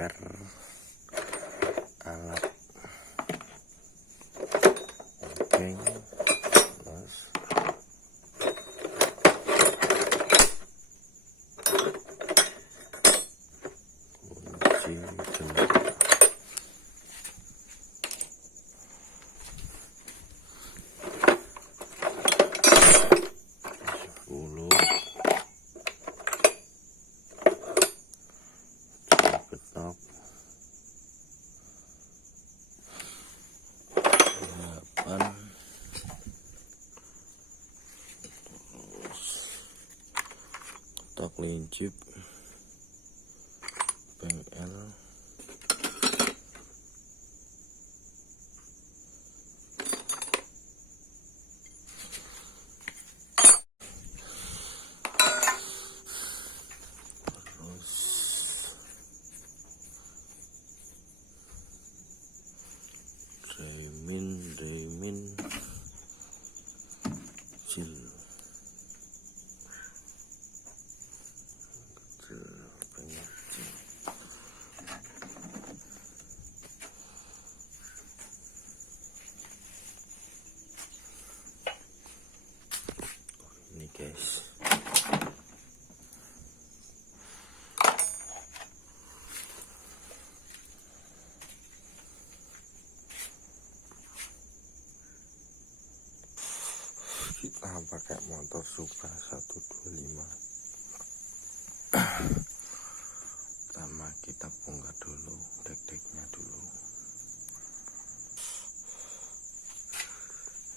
prepare alat packing, terus kunci jendela. Ketok 8, terus ketok lincip PL, Remin kecil pengecil. Ini guys, kita pakai motor Supra 125. Pertama kita bongkar dulu dek-deknya dulu.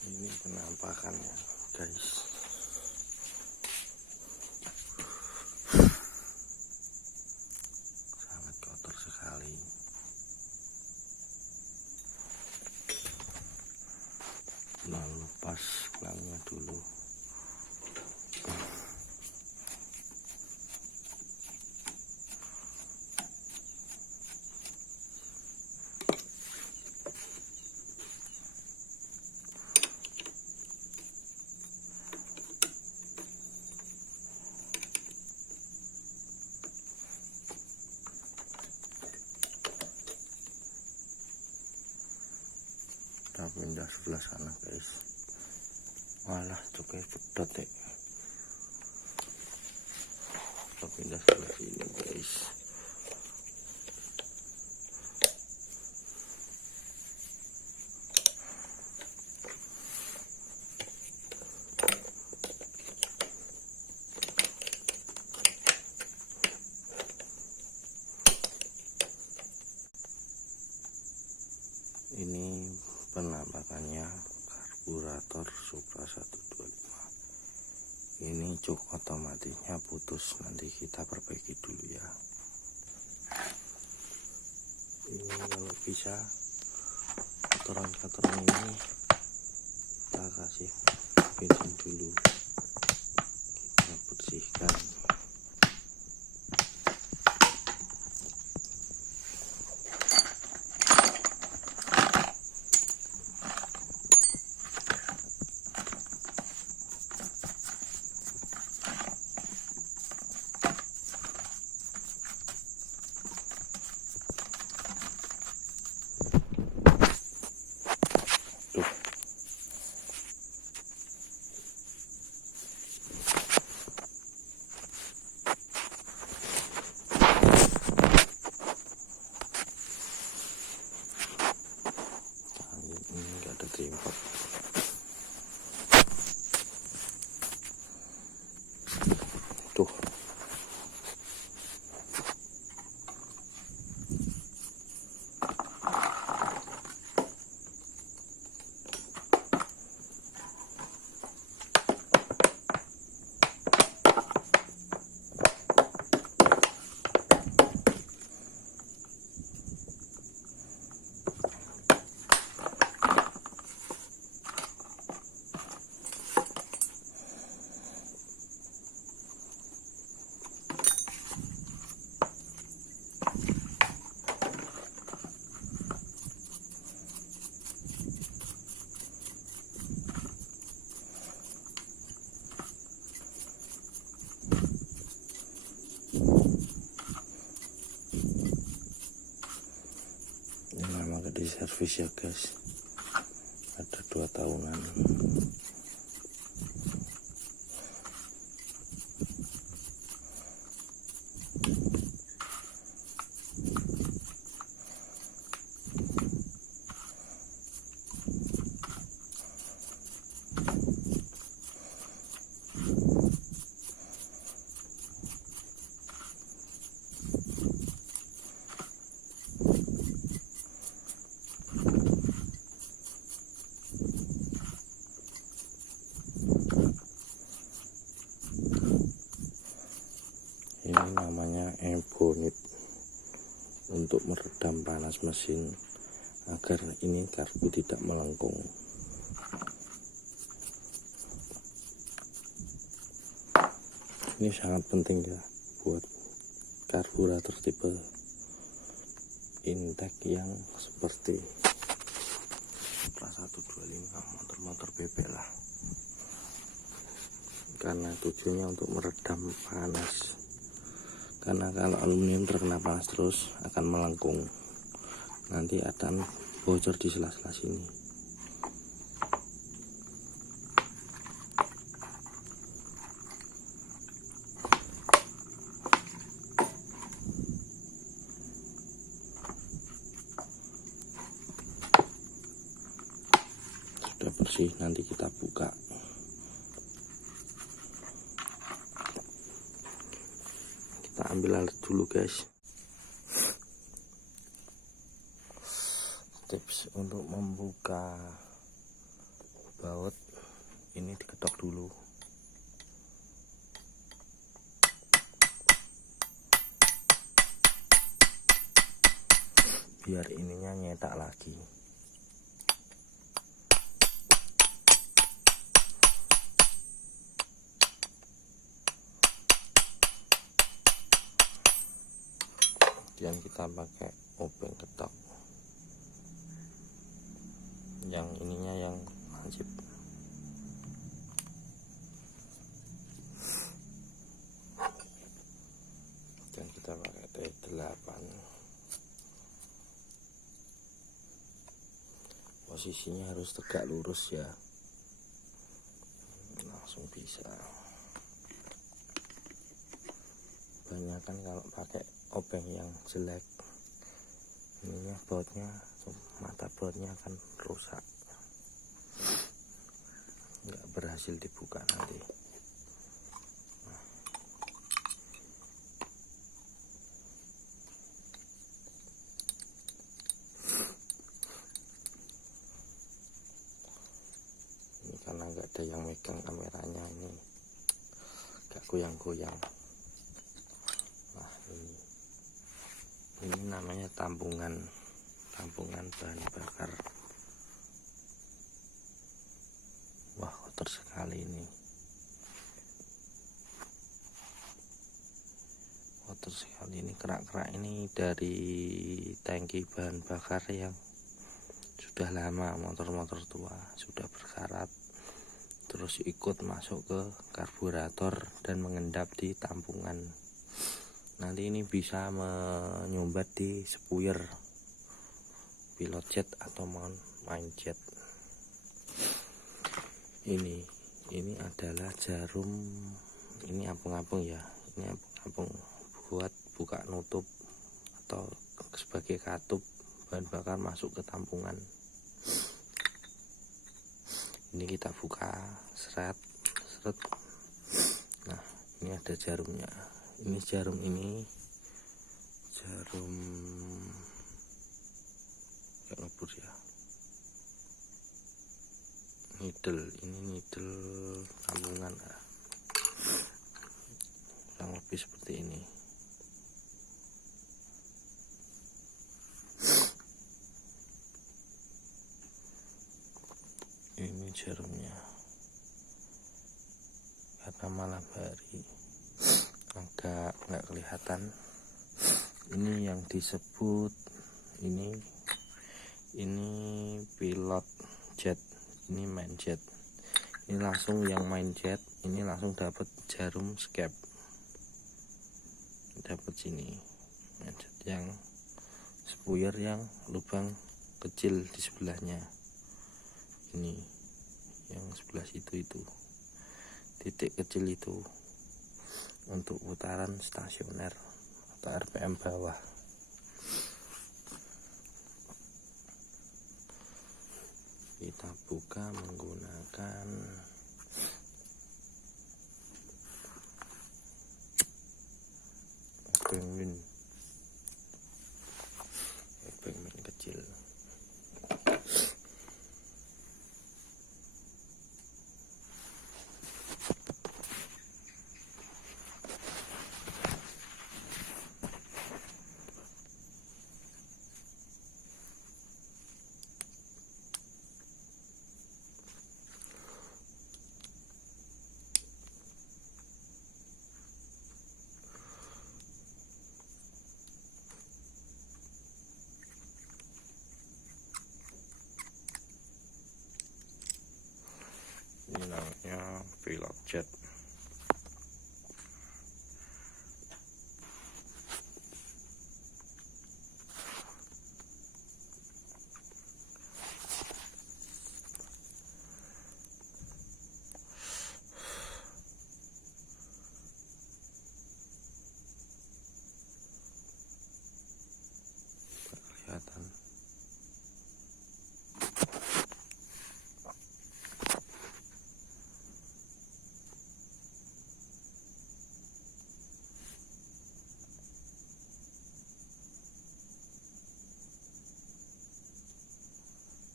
Ini penampakannya guys. Sangat kotor sekali. Lalu lepas pelangnya dulu. Kita pindah sebelah sana guys. Malah cukai pedot ya. Kita pindah sebelah sini guys. Ini penampakannya karburator Supra 125. Ini cuk otomatisnya putus, nanti kita perbaiki dulu ya. Ini kalau bisa kotoran-kotoran ini kita kasih bensin dulu, kita bersihkan. servis ya guys, ada 2 tahunan. Ini namanya ebonit, untuk meredam panas mesin agar ini karbu tidak melengkung. Ini sangat penting ya buat karburator tipe Intech yang seperti Supra 125 motor-motor bebek lah, karena tujuannya untuk meredam panas. Karena kalau aluminium terkena panas terus akan melengkung, nanti akan bocor di sela-sela sini. Sudah bersih, nanti kita buka. Kita ambil alat dulu guys. Tips untuk membuka baut, ini diketok dulu. Biar ininya nyetak lagi. Kemudian kita pakai obeng ketok, yang ininya yang lancip. Dan kita pakai T8. Posisinya harus tegak lurus ya, langsung bisa. Banyak kan kalau pakai obeng yang jelek, ininya bautnya, mata bautnya akan rusak, nggak berhasil dibuka nanti. Ini karena nggak ada yang megang kameranya, ini agak goyang-goyang. Nah ini namanya tampungan bahan bakar. Wah, kotor sekali ini, kotor sekali ini. Kerak-kerak ini dari tangki bahan bakar yang sudah lama, motor-motor tua sudah berkarat, terus ikut masuk ke karburator dan mengendap di tampungan. Nanti ini bisa menyumbat di spuyer pilot jet atau main jet. Ini adalah jarum, ini apung-apung ya, ini apung-apung buat buka nutup atau sebagai katup bahan bakar masuk ke tampungan. Ini kita buka, seret. Nah, ini ada jarumnya. Ini jarum kayak ngebut ya, needle. Ini needle tambungan, kurang lebih seperti ini. Ini jarumnya, karena malam hari agak nggak kelihatan. Ini yang disebut ini pilot jet, ini main jet. Ini langsung yang main jet, ini langsung dapat jarum skep, dapat sini main jet yang spuyer yang lubang kecil di sebelahnya. Ini yang sebelah situ itu titik kecil itu untuk putaran stasioner atau RPM bawah. Kita buka menggunakan obeng min kecil. Ini namanya pilot jet. Kelihatan.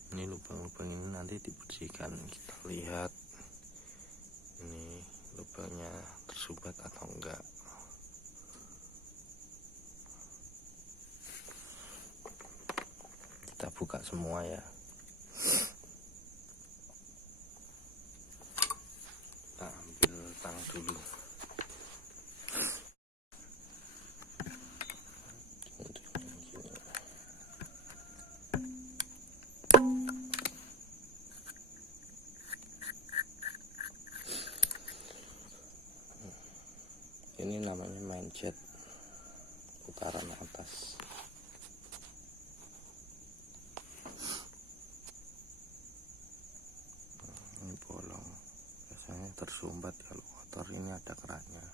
Ini lubang-lubang ini nanti dibersihkan. Kita lihat ini lubangnya tersumbat atau enggak. Kita buka semua ya. Kita ambil tang dulu. Ini namanya main jet putaran atas. Ini bolong, biasanya tersumbat kalau kotor. Ini ada keraknya.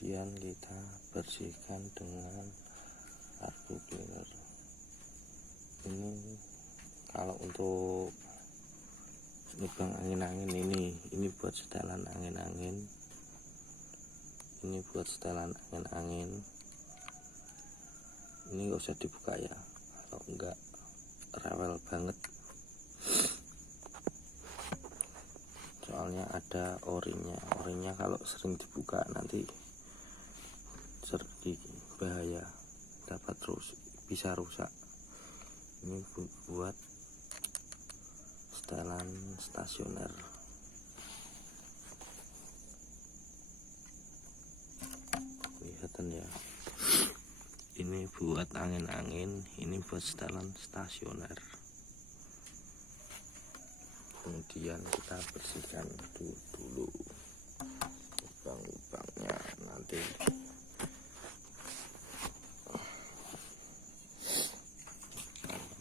Kemudian kita bersihkan dengan kartu cleaner. Ini kalau untuk lubang angin-angin ini buat setelan angin-angin. Ini buat setelan angin-angin. Ini nggak usah dibuka ya, kalau enggak rewel banget. Soalnya ada orinya. Orinya kalau sering dibuka nanti bahaya, dapat bisa rusak. Ini buat setelan stasioner. Kelihatan ya. Ini buat angin-angin, ini buat setelan stasioner. Kemudian kita bersihkan dulu lubang-lubangnya. Nanti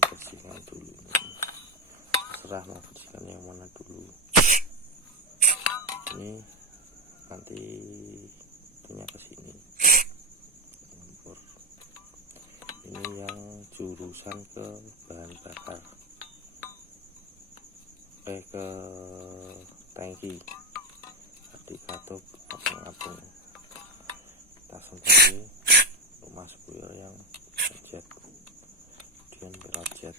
bersihkan dulu. Terserah mau bersihkan yang mana dulu. Ini nanti punya ke sini. Ini yang jurusan ke bahan bakar, ke tangki, tadi katup apung-apung. Kita sembunyi rumah spuyer yang jet, kemudian pilot jet.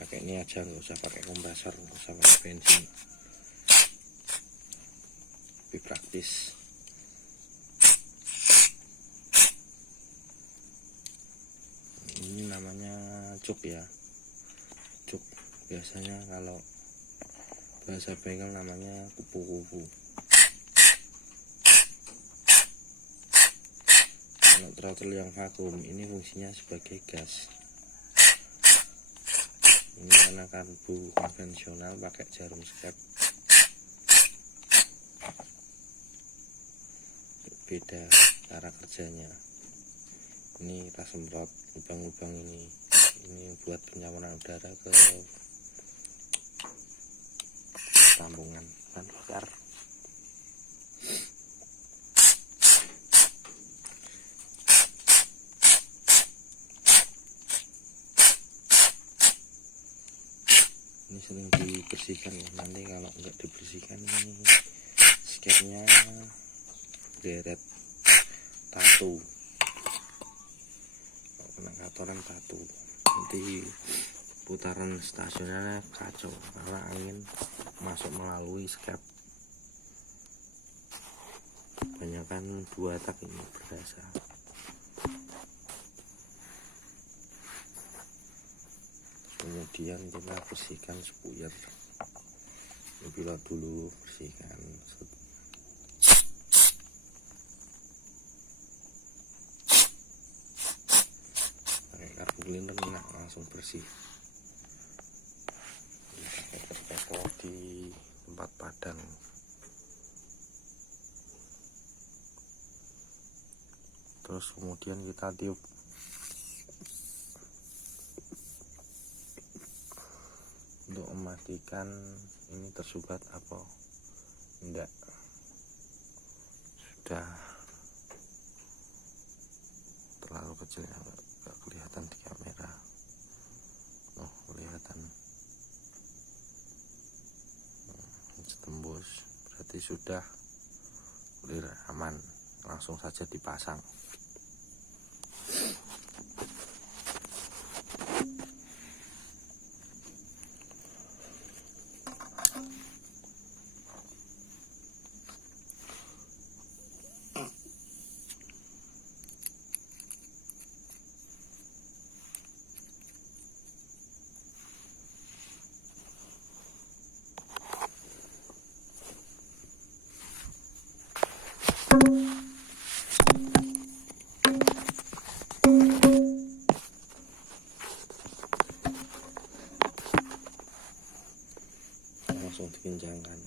Pakai ini aja, nggak usah pakai kompresor, nggak usah pakai bensin, lebih praktis. Ini namanya cuk ya, cuk. Biasanya kalau bahasa bengkel namanya kupu-kupu. Kalau throttle yang vakum ini fungsinya sebagai gas. Ini karena karbu konvensional pakai jarum skep, beda cara kerjanya. Ini kita semprot lubang-lubang ini buat penyamaran udara ke tampungan bahan bakar. Ini sering dibersihkan ya, nanti kalau enggak dibersihkan ini skepnya deret tatu, kalau kena kotoran tatu, nanti putaran stasionernya kacau karena angin masuk melalui skep. Kebanyakan 2 tak ini berasa. Kemudian kita bersihkan spuyer. Ini pilot dulu, bersihkan. Pakai karbu cleaner enak, langsung bersih. Pakai terpetor di tempat padang. Terus kemudian kita tiup. Untuk memastikan ini tersubat apa enggak. Sudah terlalu kecil ya, enggak kelihatan di kamera. Oh, kelihatan tembus, berarti sudah clear, aman. Langsung saja dipasang. Langsung dikencangkan.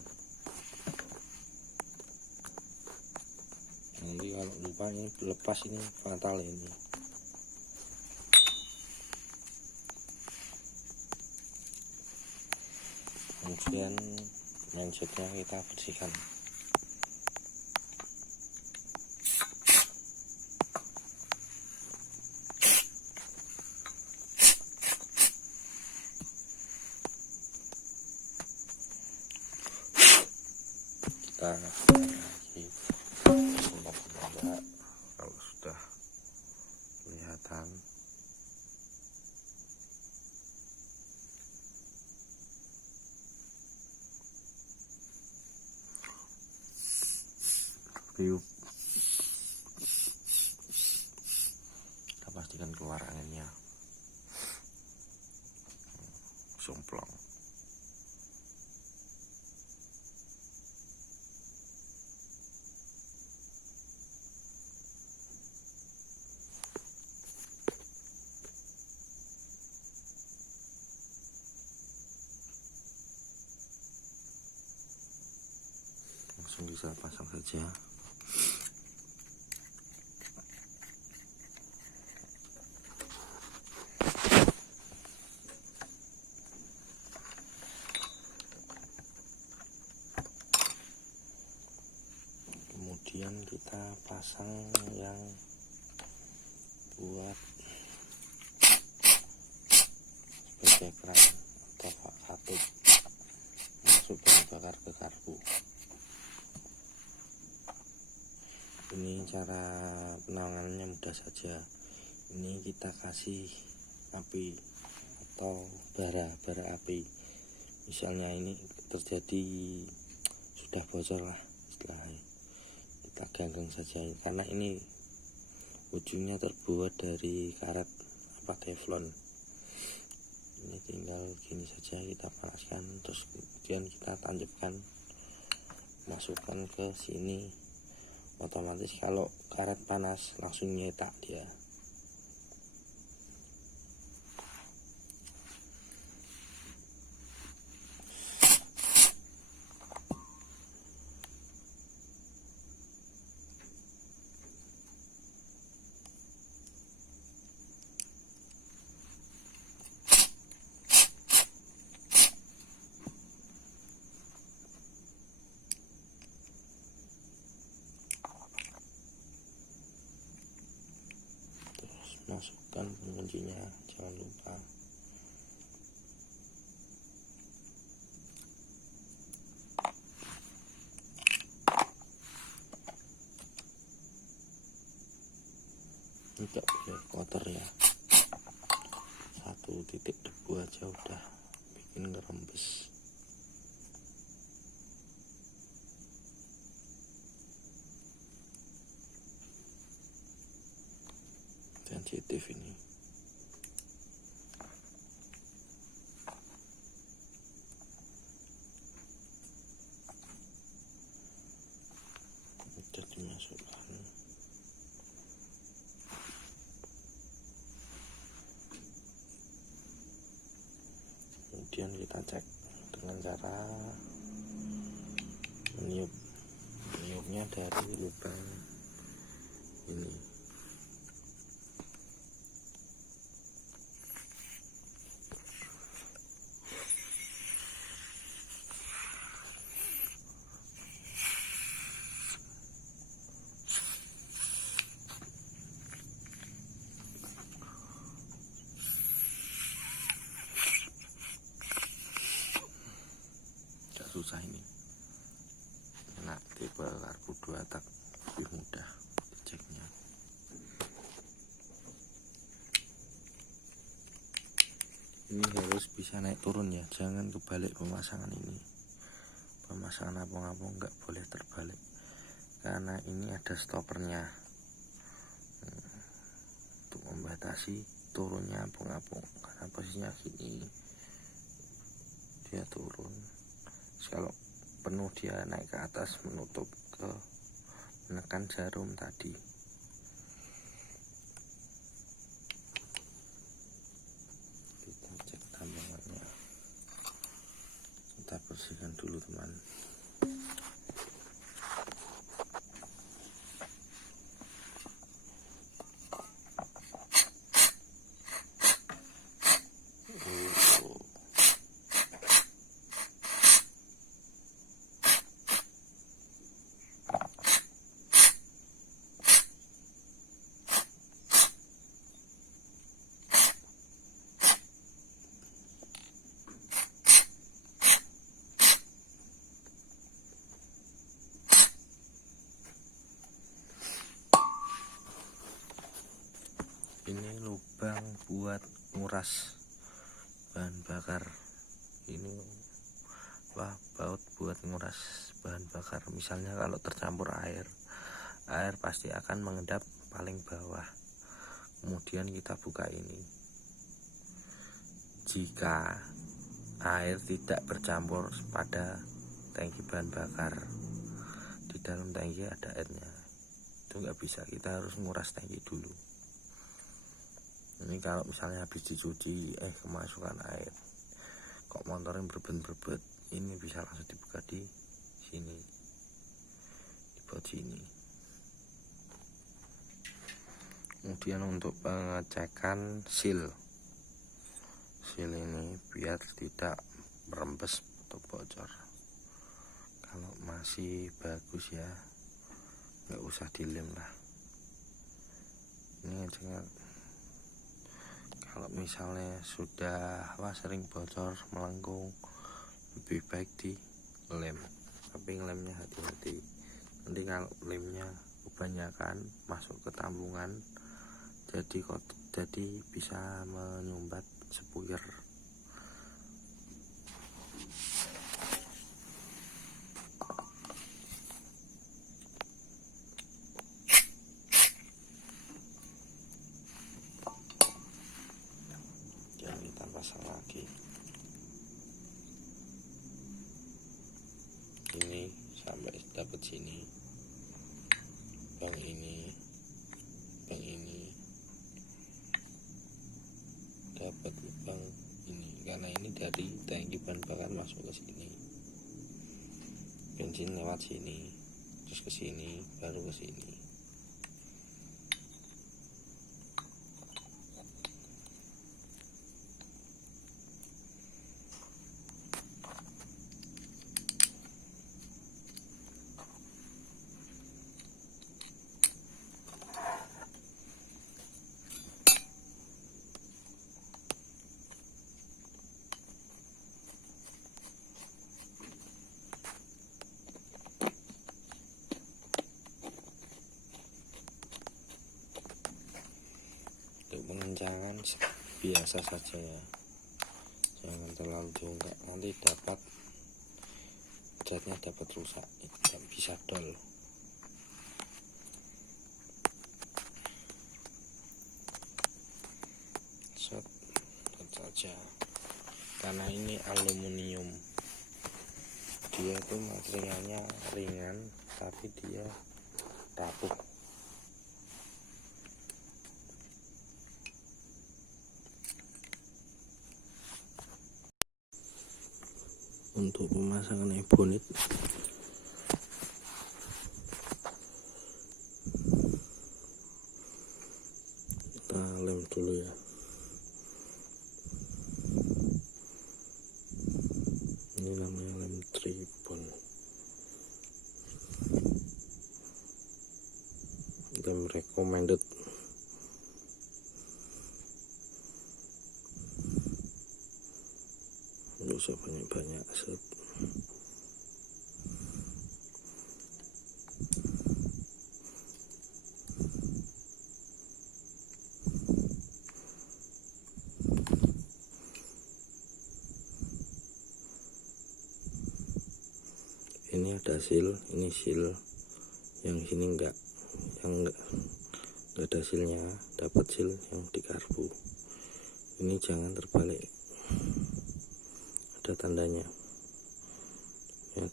Nanti kalau lupa ini lepas ini fatal ini. Kemudian manjetnya kita bersihkan. Kita lagi sempat menambah kalau sudah kelihatan. Tiup, kita pastikan keluar anginnya, somplong. Langsung bisa pasang saja. Kemudian kita pasang yang buat sebagai keran atau katup masuk bahan bakar ke karbu. Ini cara penanganannya mudah saja. Ini kita kasih api atau bara api. Misalnya ini terjadi sudah bocor lah, istilahnya kita ganggang saja, karena ini ujungnya terbuat dari karet teflon. Ini tinggal gini saja kita panaskan, terus kemudian kita tancapkan, masukkan ke sini. Otomatis kalau karet panas langsung nyetak dia. Masukkan penguncinya, jangan lupa. Tidak boleh kotor ya, 1 titik debu aja udah bikin ngerembes. Sensitif ini. Sudah dimasukkan. Kemudian kita cek dengan cara meniupnya dari lubang ini. Susah ini, nah tipe karbu 2 tak lebih mudah ceknya. Ini harus bisa naik turun ya, jangan kebalik pemasangan ini. Pemasangan apung-apung nggak boleh terbalik karena ini ada stoppernya untuk membatasi turunnya apung-apung. Karena posisinya gini, dia turun. Kalau penuh dia naik ke atas, menutup ke menekan jarum tadi. Kita cek tambangannya, kita bersihkan dulu teman. Ini lubang buat nguras bahan bakar. Ini baut buat nguras bahan bakar. Misalnya kalau tercampur air pasti akan mengendap paling bawah. Kemudian kita buka ini. Jika air tidak bercampur pada tangki bahan bakar, di dalam tangki ada airnya, itu nggak bisa, kita harus nguras tangki dulu. Ini kalau misalnya habis dicuci kemasukan air, kok motornya berbet-berbet, ini bisa langsung dibuka di sini, di baut sini. Kemudian untuk pengecekan seal ini biar tidak merembes atau bocor. Kalau masih bagus ya nggak usah dilem lah. Ini jangan. Kalau misalnya sudah sering bocor melengkung, lebih baik di lem, tapi lemnya hati-hati. Nanti kalau lemnya kebanyakan masuk ke tambungan, jadi bisa menyumbat sepuyer. Jangan kita pasang lagi. sampai dapat sini, bang ini dapat bang ini, karena ini dari tangki bahan bakar masuk ke sini, bensin lewat sini, terus ke sini, baru ke sini. Untuk pengencangan biasa saja ya, jangan terlalu jongkak, nanti dapat catnya dapat rusak, tidak bisa dol. Set saja, karena ini aluminium, dia itu materialnya ringan tapi dia rapuh. Untuk pemasangan bonnet kita lem dulu ya. Ini namanya lem tribon, lem recommended. Nggak usah banyak-banyak, set. Ini ada seal, ini seal, yang sini enggak, yang enggak ada sealnya, dapat seal yang di karbu. Ini jangan terbalik, ada tandanya ya,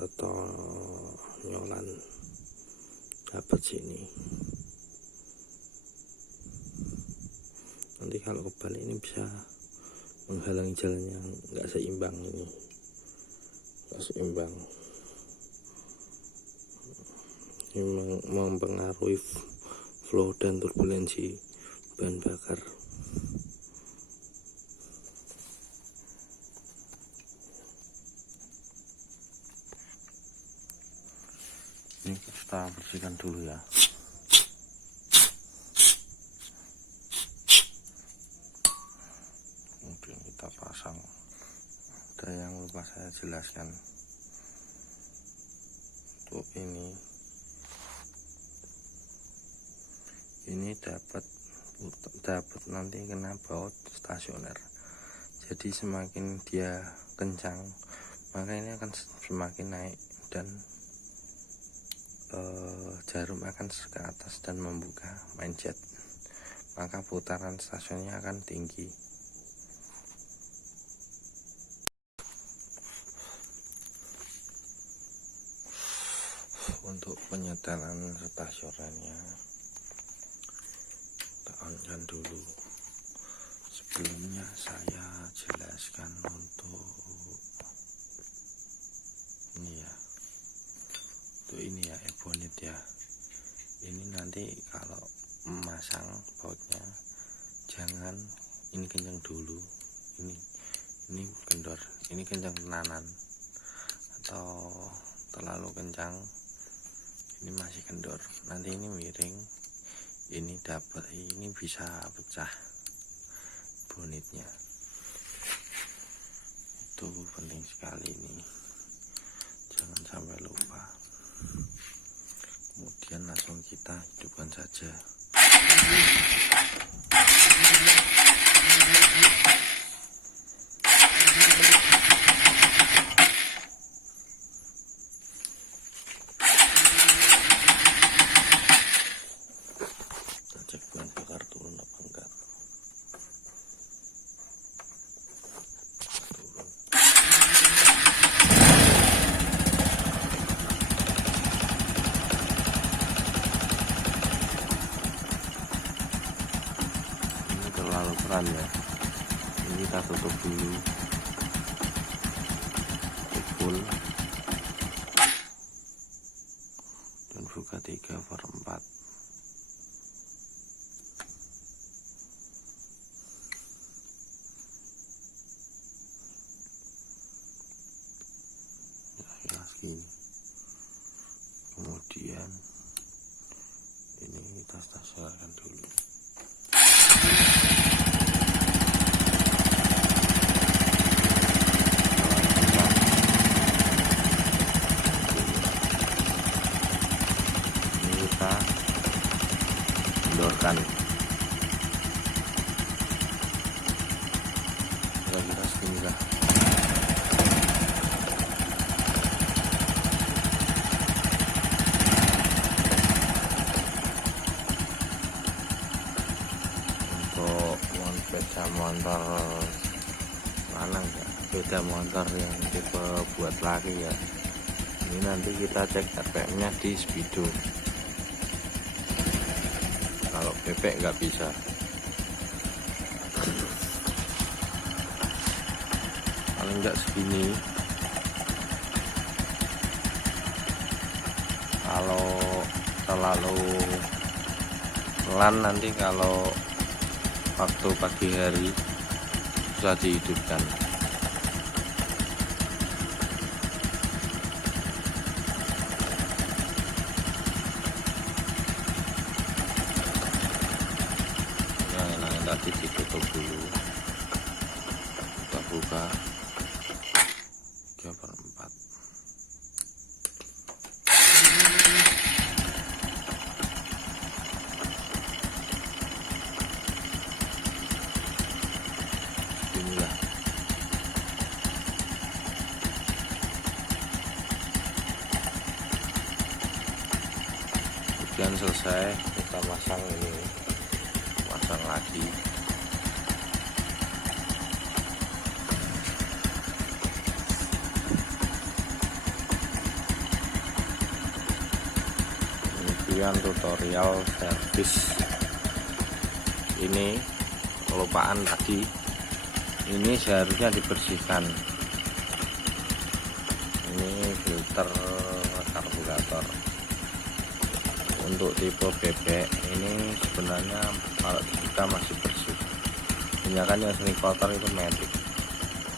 atau nyolan dapat sini. Nanti kalau kebalik ini bisa menghalangi jalan yang nggak seimbang, ini nggak seimbang, ini mempengaruhi flow dan turbulensi bahan bakar. Ini kita bersihkan dulu ya. Kemudian kita pasang. Ada yang lupa saya jelaskan. Untuk ini dapat nanti kena baut stasioner. Jadi semakin dia kencang, maka ini akan semakin naik dan jarum akan ke atas dan membuka main-jet, maka putaran stasionnya akan tinggi. Untuk penyetelan stasionernya kita on-kan dulu. Sebelumnya saya jelaskan untuk ini ya, untuk ini ya, bonnet ya. Ini nanti kalau memasang bautnya jangan ini kencang dulu, ini kendor, ini kencang tenanan, atau terlalu kencang ini masih kendor, nanti ini miring, ini dapat, ini bisa pecah bonnetnya. Itu penting sekali, ini jangan sampai lupa. Kemudian langsung kita hidupkan saja. Kita cek bahan bakar turun apa enggak. Turun. terlalu keren ya. Ini kita tutup dulu full dan buka 3/4. Ya segini. Kemudian ini kita stasionerkan dulu. Kita kendorkan kira-kira segini lah. Untuk sepeda motor lanang ya, sepeda motor yang tipe buat lari ya, ini nanti kita cek RPM nya di Speedo. Kalau bebek nggak bisa. Paling nggak segini. Kalau terlalu pelan nanti kalau waktu pagi hari susah dihidupkan. Tadi ditutup dulu, kita buka 3/4. Inilah kemudian selesai kita pasang ini, pasang lagi. Kemudian tutorial servis ini, kelupaan tadi, ini seharusnya dibersihkan. Ini filter karburator. Untuk tipe bebek ini sebenarnya kalau kita masih bersih. Kebanyakan yang sering kotor itu matic,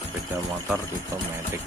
sepeda motor tipe matic.